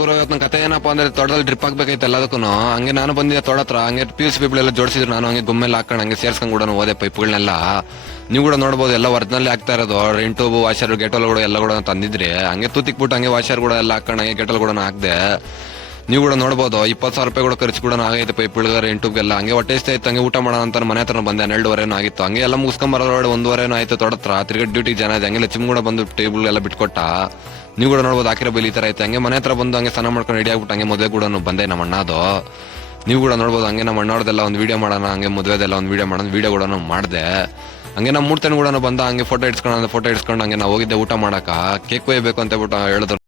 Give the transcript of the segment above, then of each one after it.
ಗುರು ಇವತ್ತು ನನ್ನ ಕತೆ ಏನಪ್ಪಾ ಅಂದ್ರೆ ತೋಟದಲ್ಲಿ ಡ್ರಿಪ್ ಹಾಕ್ಬೇಕೈತೆ ಎಲ್ಲದಕ್ಕೂ. ಹಂಗೆ ನಾನು ಬಂದಿದ್ದೆ ತೋಟ ಹತ್ರ. ಹಂಗೆ PUC ಪೀಪಲ್ ಎಲ್ಲ ಜೋಡಿಸಿದ್ರು. ನಾನು ಹಂಗೆ ಗೊಮ್ಮೆಲ್ಲ ಹಾಕೊಂಡು ಹಂಗೆ ಸೇರ್ಸ್ಕೊಂಡು ಕೂಡ ಓದೆ ಪೈಪ್ಗಳನ್ನೆಲ್ಲ. ನೀವು ಕೂಡ ನೋಡ್ಬೋದು ಎಲ್ಲ ಒರಿಜಿನಲ್ ಆಗ್ತಾ ಇರೋದು. ಇಂಟೂಬ್ ವಾಷರ್ ಗೆಟಲ್ ಕೂಡ ಎಲ್ಲ ಕೂಡ ತಂದಿದ್ರಿ. ಹಂಗೆ ತೂತಿಕ್ಬಿಟ್ಟು ಹಂಗೆ ವಾಷರ್ ಕೂಡ ಎಲ್ಲ ಹಾಕೊಂಡು ಹಂಗೆ ಗೆಟಲ್ ಕೂಡ ಹಾಕ್ದೆ. ನೀವು ಕೂಡ ನೋಡ್ಬೋದು 20,000 ರೂಪಾಯಿ ಕೂಡ ಖರ್ಚು ಕೂಡ ಆಗೈತೆ ಪೈಪ್ಗಳಿಗೆ ಇಂಟೂಬ್ಗೆಲ್ಲ. ಹಂಗೆ ಹೊಟ್ಟೆ ಇಷ್ಟ ಇತ್ತು. ಹಂಗೆ ಊಟ ಮಾಡೋಣ ಅಂತ ಮನೆ ಹತ್ರ ಬಂದೆ. 12:30 ಆಗಿತ್ತು. ಹಂಗೆ ಎಲ್ಲ ಮುಗಿಸ್ಕೊಂಬರೋದ್ರೊಳಗೆ 1:30 ಆಯ್ತು ತೋಟ ಹತ್ರ. ತಿರ್ಗಿ ಡ್ಯೂಟಿ ಜನ ಇದೆ. ಹಂಗೆ ಚಿಮ್ ಕೂಡ ಬಂದು ಟೇಬಲ್ ಎಲ್ಲ ಬಿಟ್ಕೊಟ್ಟ. ನೀವು ಕೂಡ ನೋಡ್ಬೋದು ಹಾಕಿರೋ ಬೈಲ್ ಈ ತರ ಐತೆ. ಹಂಗೆ ಮನೆ ಹತ್ರ ಬಂದು ಹಂಗೆ ಸ್ನಾನ ಮಾಡ್ಕೊಂಡು ರೆಡಿ ಆಗ್ಬಿಟ್ಟು ಹಂಗೆ ಮದುವೆ ಕೂಡ ಬಂದೆ ನಮ್ಮ ಅಣ್ಣದು. ನೀವು ಕೂಡ ನೋಡ್ಬೋದು. ಹಂಗೆ ನಮ್ಮ ಅಣ್ಣವ್ರದೆಲ್ಲ ಒಂದು ವಿಡಿಯೋ ಮಾಡೋಣ, ಹಂಗೆ ಮದುವೆದೆಲ್ಲ ಒಂದು ವಿಡಿಯೋ ಮಾಡೋಣ. ವಿಡಿಯೋ ಕೂಡ ಮಾಡಿದೆ. ಹಂಗೆ ನಮ್ಮ ಮೂರ್ತನ ಕೂಡ ಬಂದ. ಹಂಗೆ ಫೋಟೋ ಇಡ್ಸ್ಕೊಂಡು ಹಂಗೆ ನಾವು ಹೋಗಿದ್ದೆ ಊಟ ಮಾಡಕ. ಕೇಕ್ ಕೊಯ್ಯಬೇಕು ಅಂತ ಹೇಳ್ಬಿಟ್ಟು ಹೇಳಿದ್ರು.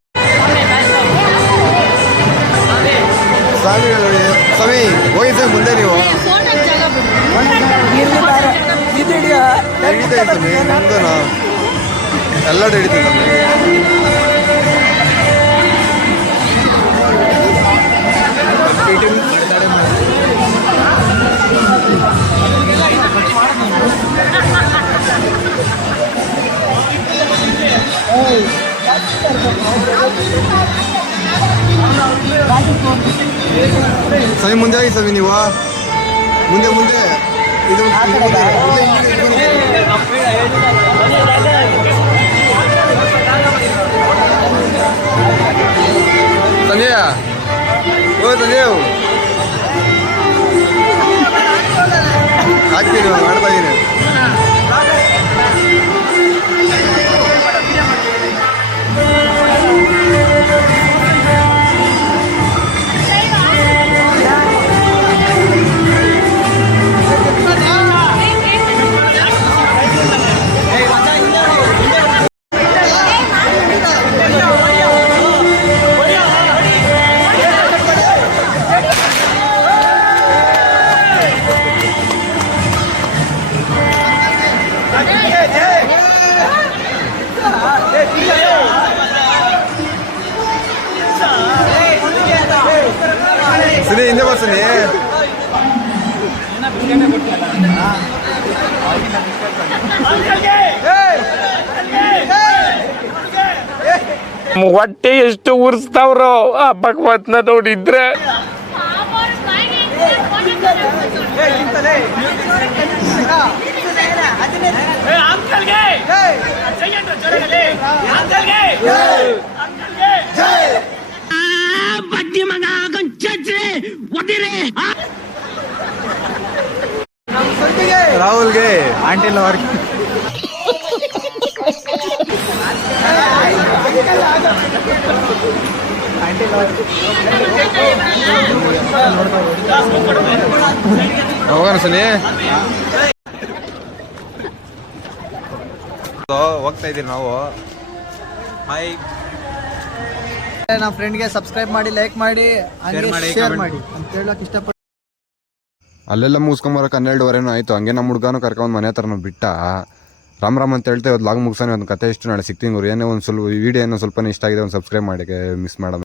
ಸ್ವಾಮಿ ಹೋಗಿದ್ದೆ ಮುಂದೆ ನೀವು ಎಲ್ಲ ಹಿಡಿತೀನಿ. ಸ್ವಾಮಿ ಮುಂದೆ ಆಗಿ ಸ್ವಾಮಿ ನೀವು ಮುಂದೆ ಮುಂದೆ ಇದು ಸಂಜಯ ಓ ಸಂಜಯ್ ಹಾಕ್ತೀನಿ ಮಾಡ್ತಾ ಇದ್ದೀನಿ. ಸರಿ ಹಿಂದೆ ಬರ್ಸನಿ. ಹೊಟ್ಟೆ ಎಷ್ಟು ಉರ್ಸ್ತಾವ್ರೋ ಆ ಭಗವತ್ನ ನೋಡಿದ್ರೆ. ರಾಹುಲ್ಗೆ ಆಂಟಿಲ್ ವರ್ಕ್ ಹೋಗೋಣ ಸನಿ. ಹೋಗ್ತಾ ಇದೀವಿ ನಾವು. ಹಾಯ್ ನಮ್ಮ ಫ್ರೆಂಡ್ಗೆ ಸಬ್ಸ್ಕ್ರೈಬ್ ಮಾಡಿ, ಲೈಕ್ ಮಾಡಿ, ಶೇರ್ ಮಾಡಿ ಅಂತ ಹೇಳಕ್ ಇಷ್ಟಪಡ್ತೀನಿ. ಅಲ್ಲೆಲ್ಲ ಮುಗಿಸ್ಕೊಂಬರಕ್ಕೆ 12:30 ಆಯ್ತು. ಹಂಗೆ ನಮ್ಮ ಹುಡುಗನೂ ಕರ್ಕೊಂಡು ಮನೆ ಹತ್ರನೂ ಬಿಟ್ಟ. ರಾಮ್ ಅಂತ ಹೇಳ್ತೇವೆ. ಲಾಗ್ ಮುಗಿಸೋಣ. ಒಂದು ಕತೆ ಇಷ್ಟು ನಾಳೆ ಸಿಗ್ತೀನಿ. ಏನೋ ಒಂದು ಸ್ವಲ್ಪ ವಿಡಿಯೋ ಏನೋ ಸ್ವಲ್ಪ ಇಷ್ಟ ಆಗಿದೆ ಒಂದು ಸಬ್ಸ್ಕ್ರೈಬ್ ಮಾಡಿ ಮಿಸ್ ಮಾಡೋದು.